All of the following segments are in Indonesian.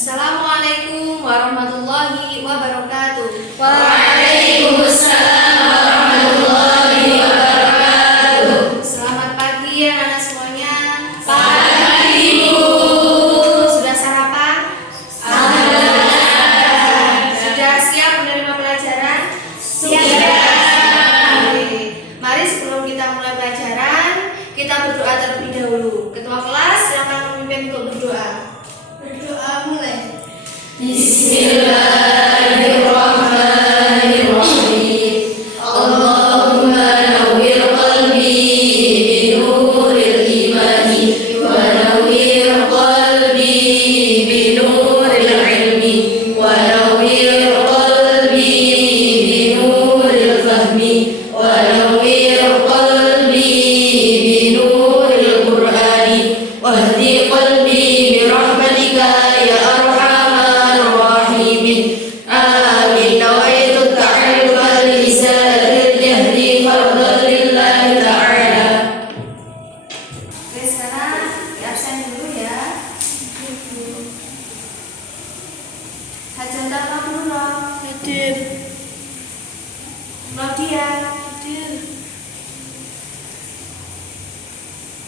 Assalamualaikum warahmatullahi wabarakatuh. Waalaikumsalam warahmatullahi wabarakatuh. Selamat pagi anak-anak semuanya. Selamat pagi, Bu. Sudah sarapan? Alhamdulillah. Sudah siap menerima pelajaran? Siap. Mari sebelum kita mulai pelajaran, kita berdoa terlebih dahulu. Ketua kelas silakan memimpin untuk berdoa. Berdoa mulai. Bismillahirrahmanirrahim. Allahumma nawwir qalbi binuril imani wa nawwir qalbi binuril ilmi wa nawwir qalbi binuril fahmi wa nawwir qalbi binuril qur'ani wahdi qalbi birahmatika ya arhamar rahimin. Amin. Nawaitu ta'alluqa lisanil jahri fardhan lillahi ta'ala. Oke, sekarang di absen dulu ya. Hajatan Mabrurah. Hadir. Claudia.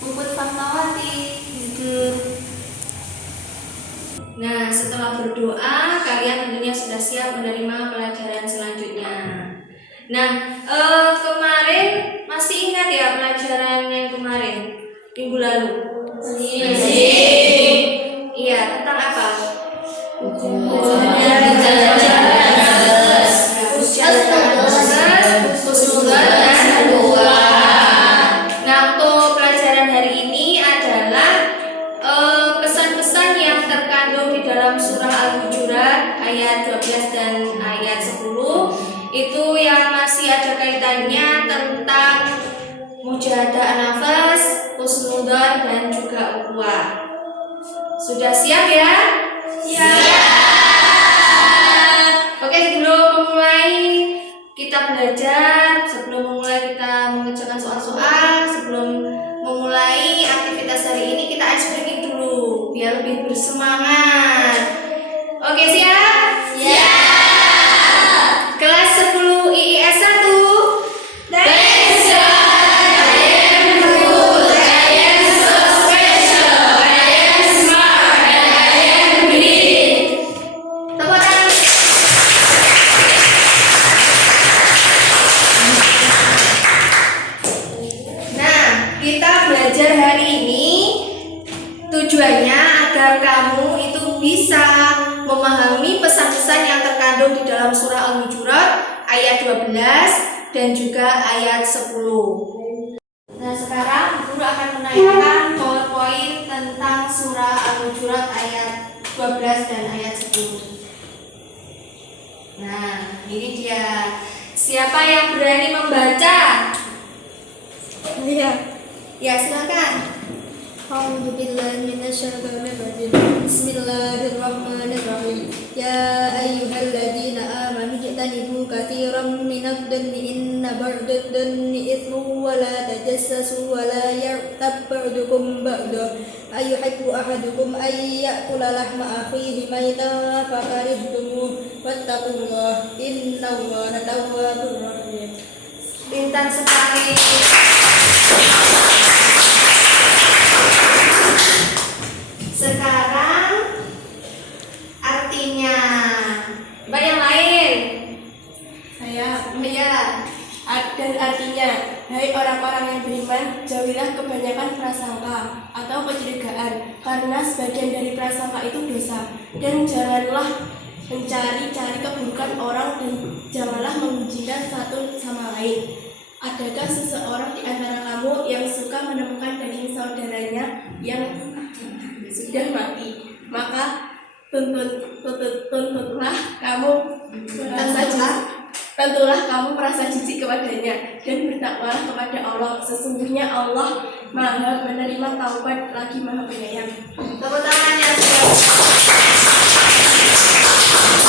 Puput Fatmawati. Nah, setelah berdoa, kalian tentunya sudah siap menerima pelajaran selanjutnya. Nah, kemarin masih ingat ya pelajaran yang kemarin minggu lalu? Iya, tentang apa? Nah, untuk pelajaran hari ini adalah pesan-pesan yang terkandung di dalam surah Al-Hujurat ayat 12 dan ayat 10 itu yang masih ada kaitannya tentang mujahadah nafas, husnudzon dan juga ukhuwah. Sudah siap ya? Siap. Oke, sebelum memulai kita belajar, sebelum memulai kita mengerjakan soal-soal, sebelum memulai aktivitas hari ini kita ice breaking dulu biar lebih bersemangat. Oke, siap? Siap. Kelas 10 IIS 1. Thanks God, I am good, I am so special, I am smart, and I am brilliant. Tepuk tangan. Nah, kita belajar hari ini tujuannya agar kamu itu bisa memahami pesan-pesan yang terkandung di dalam surah Al-Hujurat ayat 12 dan juga ayat 10. Nah, sekarang Guru akan menayangkan PowerPoint tentang surah Al-Hujurat ayat 12 dan ayat 10. Nah, ini dia. Siapa yang berani membaca? Ya, silakan. أعوذ بالله من الشيطان الرجيم بسم الله الرحمن الرحيم يا أيها الذين آمنوا اجتنبوا كثيرا من الظن إن بعض الظن إثم ولا تجسسوا ولا يغتب بعضكم بعضا أيحب أحدكم أن يأكل لحم أخيه ميتا فكرهتموه واتقوا الله إن الله تواب رحيم. Bintang sekali. Sekarang artinya. Coba yang lain. Dan artinya, hai orang-orang yang beriman, jauhilah kebanyakan prasangka atau kecurigaan, karena sebagian dari prasangka itu dosa. Dan janganlah mencari-cari keburukan orang dan janganlah menghujatkan satu sama lain. Adakah seseorang di antara kamu yang suka menemukan daging saudaranya yang sudah mati? Maka tentulah kamu merasa jijik kepadanya dan bertakwalah kepada Allah. Sesungguhnya Allah Maha menerima taubat lagi Maha penyayang. Tepuk tangannya.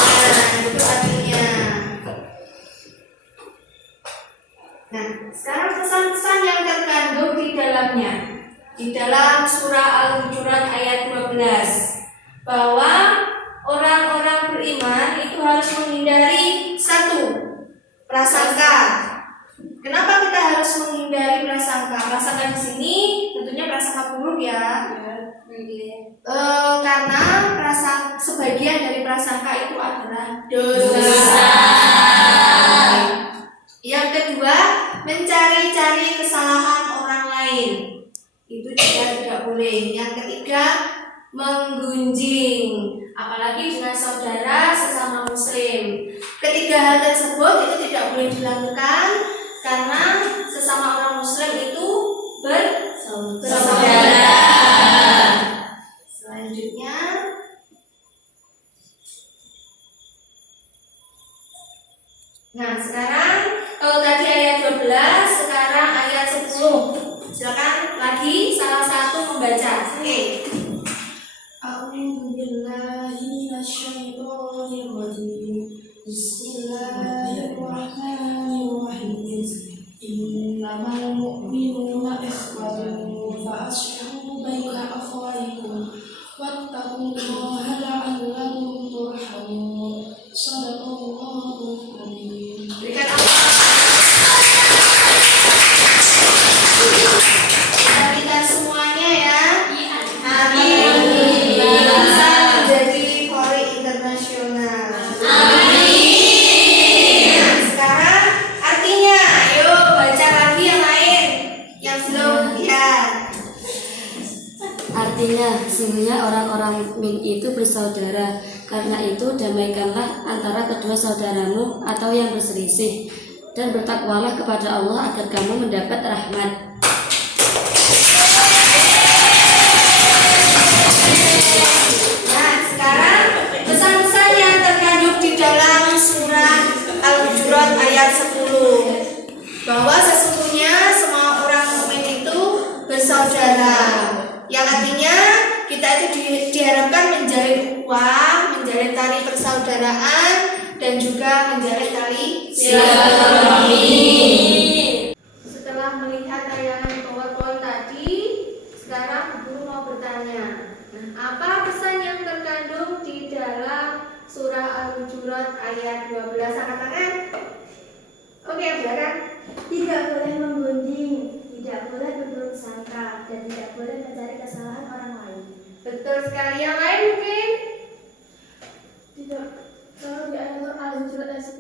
Nah, itu artinya. Nah, sekarang pesan-pesan yang terkandung di dalamnya. Di dalam surah Al-Hujurat ayat 12 bahwa bagian dari prasangka itu adalah Dosa. Yang kedua, mencari-cari kesalahan orang lain. Itu juga tidak boleh. Yang ketiga, menggunjing, apalagi dengan saudara sesama muslim. Ketiga hal tersebut itu tidak boleh dilakukan karena sesama orang muslim itu bersaudara. Selanjutnya, nah sekarang kalau tadi ayat 12, sekarang ayat 10. Silakan lagi salah satu membaca. Oke. A'udzu billahi minasyaitonir rajim. Bismillahirrahmanirrahim. Innamal mu'minuna ikhwatun fa aslihu baina akhawaykum wattaqullaha la'allakum turhamun. Shadaqallahul adzim. Berikan Allah. Kita semuanya ya. Amin. Bisa menjadi Polri internasional. Amin. Nah, sekarang artinya, ayo baca lagi yang lain yang belum ya. Artinya, sesungguhnya orang-orang mukmin itu bersaudara. Karena itu, damaikanlah antara kedua saudaramu atau yang berselisih, dan bertakwalah kepada Allah agar kamu mendapat rahmat. Nah, sekarang pesan-pesan yang terkandung di dalam surat Al-Hujurat ayat 10, bahwa sesungguhnya semua orang mukmin itu bersaudara, yang artinya kita itu diharapkan menjalin ukhuwah, menjalin tali persaudaraan, dan juga menjalin tali silaturahmi. Setelah melihat tayangan PowerPoint tadi, sekarang guru mau bertanya, apa pesan yang terkandung di dalam surah Al-Hujurat ayat 12? Angkat tangan. Oke, silakan. Tidak boleh menggunjing, tidak boleh berburuk sangka, dan tidak boleh mencari kesalahan orang lain. Betul sekali. Yang lain mungkin? Tidak. Kalau di ayat Al-Hujurat ayat 10,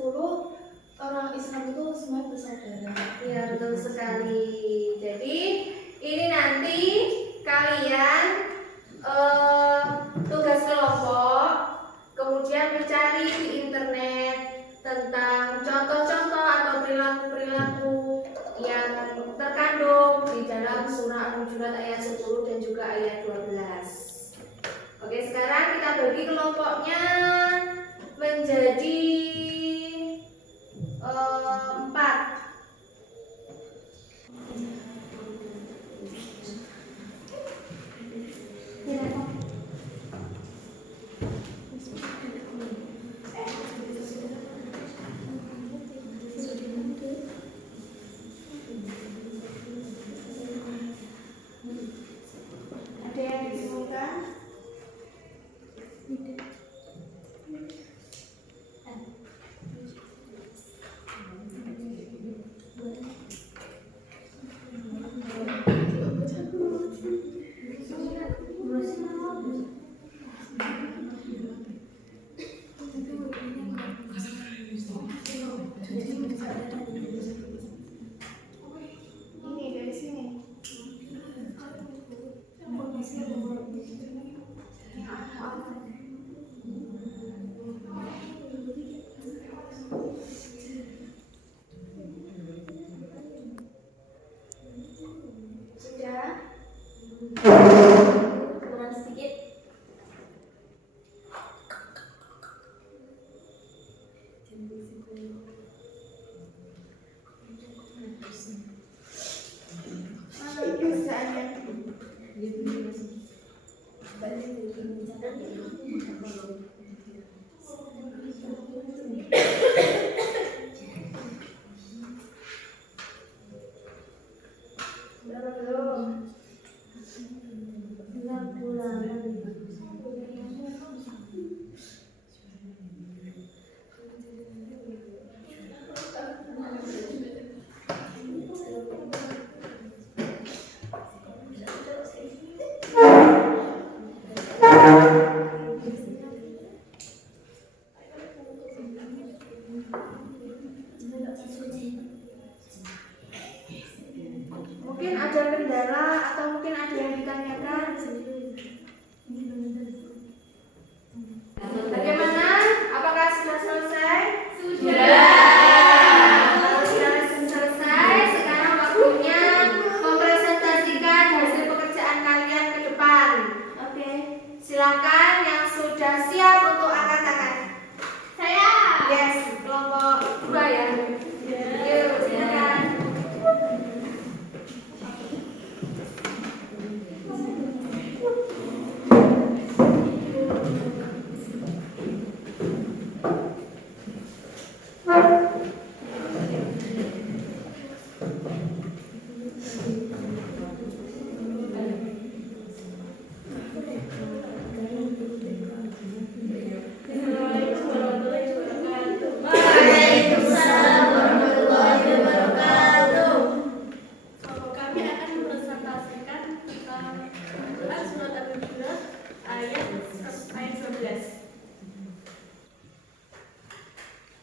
orang Islam itu semua bersaudara. Ya, betul sekali. Jadi ini nanti kalian tugas kelompok, kemudian mencari di internet tentang contoh-contoh atau perilaku-perilaku yang terkandung di dalam surah Al-Hujurat ayat 10 dan juga ayat 12. Oke, sekarang kita bagi kelompoknya menjadi 4. Ada yang dibingungkan?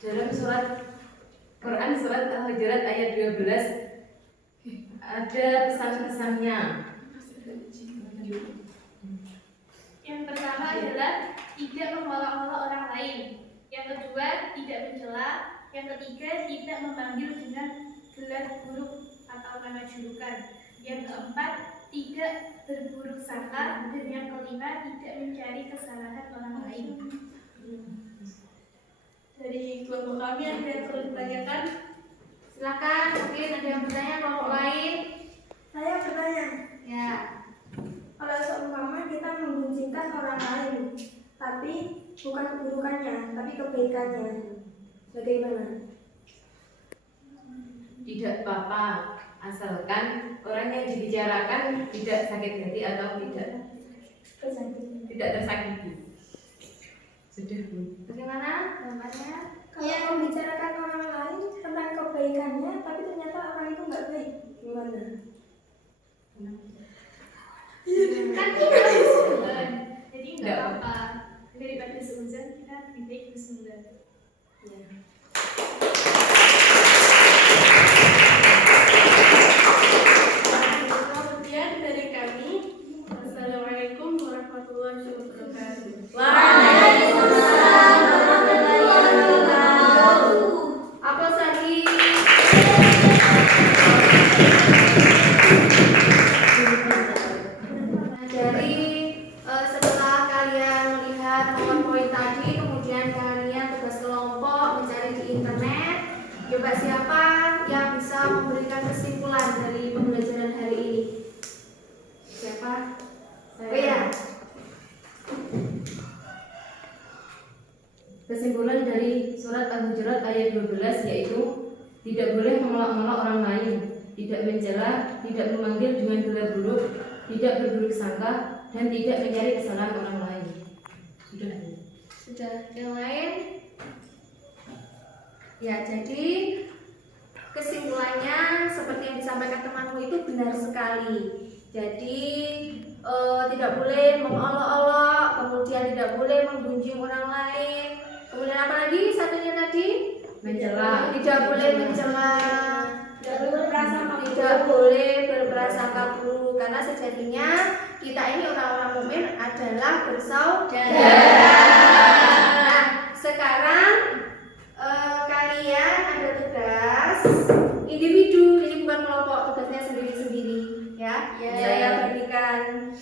Dalam surat Quran surat Al-Hujurat ayat 12 ada pesan-pesannya. Yang pertama adalah tidak mengolok-olok orang lain. Yang kedua, tidak mencela. Yang ketiga, tidak memanggil dengan gelar buruk atau nama julukan. Yang keempat, tidak berburuk sangka. Dan yang kelima, tidak mencari kesalahan orang lain. Dari kelompok kami ada yang perlu ditanyakan? Silakan, mungkin ada yang bertanya kelompok lain. Saya bertanya, Ya, kalau seumpama kita menggunjingkan orang lain, tapi bukan keburukannya, tapi kebaikannya, bagaimana? Tidak apa-apa, asalkan orang yang dibicarakan tidak sakit hati atau tidak tersakiti. Sudah, Bu. bagaimana gambarnya? Kalau membicarakan orang lain tentang kebaikannya, tapi ternyata orang itu nggak baik, gimana? Kan kita seuzon, jadi nggak apa-apa. Daripada seuzon, kita lebih baik bersuzon. Kemudian dari kami, Assalamualaikum warahmatullahi wabarakatuh. Apa tadi? Dari setelah kalian melihat poin-poin tadi, kemudian kalian tugas kelompok mencari di internet. Coba siapa yang bisa memberikan kesimpulan dari pembelajaran hari ini? Siapa? Oh ya. Kesimpulan dari surat Al-Hujurat ayat 12 yaitu tidak boleh mengolok-olok orang lain, tidak mencela, tidak memanggil dengan gelar buruk, tidak berburuk sangka, dan tidak mencari kesalahan orang lain. Sudah. Sudah. Yang lain? Ya, jadi kesimpulannya seperti yang disampaikan temanmu itu benar sekali. Jadi tidak boleh mengolok-olok, kemudian tidak boleh menggunjing orang lain. Kemudian apa lagi satunya tadi? Mencela. Tidak boleh mencela. Tidak boleh berprasangka buruk, karena sejatinya kita ini orang-orang mukmin adalah bersaudara. Nah, sekarang kalian ada tugas individu, ini bukan kelompok, tugasnya sendiri-sendiri ya. Saya berikan.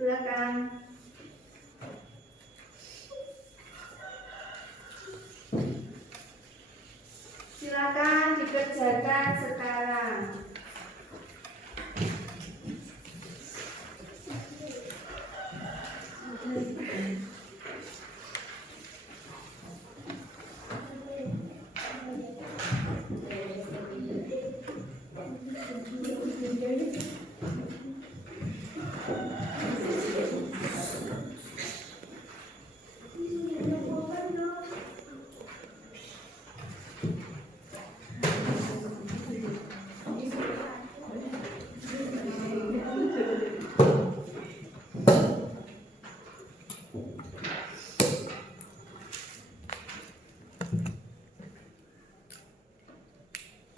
Silakan. Silakan dikerjakan sekarang.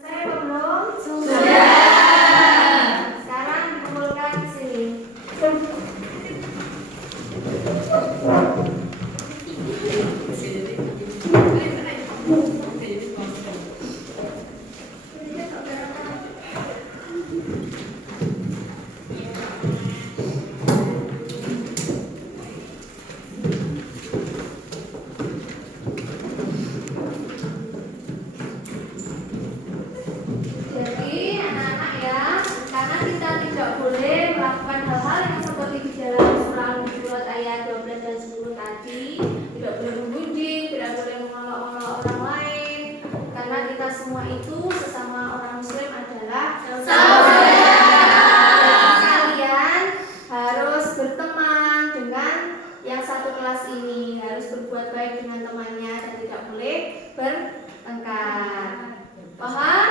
Saya belum? Sudah. Sekarang dikumpulkan di sini. Jadi anak-anak ya, karena kita tidak boleh melakukan hal-hal yang seperti di dalam surah Al-Hujurat ayat 12 dan 10 tadi, tidak boleh menggunjing, tidak boleh mengolok-olok orang lain, karena kita semua itu sesama orang muslim adalah saudara. Kalian harus berteman dengan yang satu kelas ini, harus berbuat baik dengan temannya dan tidak boleh bertengkar. Paham?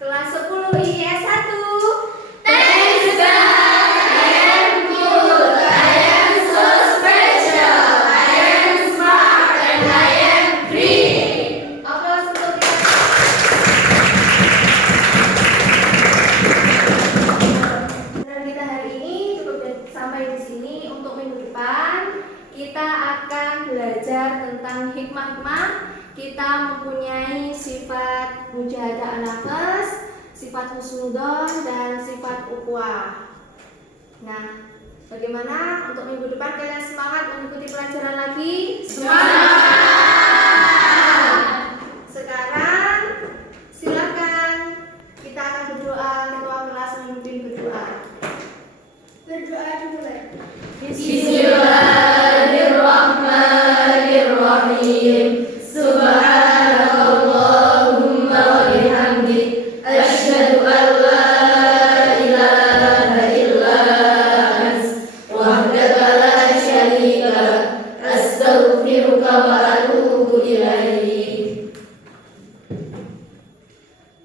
Kelas 10 IPS 1. Thanks guys. belajar tentang hikmah-hikmah, kita mempunyai sifat mujahadah an-nafs, sifat husnudzon, dan sifat ukhuwah. Nah, bagaimana untuk minggu depan kalian semangat mengikuti pelajaran lagi? Semangat! Sekarang silakan kita akan berdoa, ketua kelas memimpin berdoa. Berdoa dimulai. Bismillahirrahmanirrahim. Subhanakallahumma wa bihamdik, asyhadu an la ilaha illa anta, wahdaka la syarika lak, astaghfiruka wa atubu ilaik.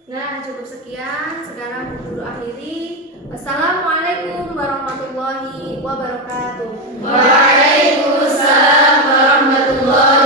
Nah, cukup sekian. Sekarang guru akhiri. Wassalamualaikum warahmatullahi wabarakatuh. Waalaikumsalam warahmatullahi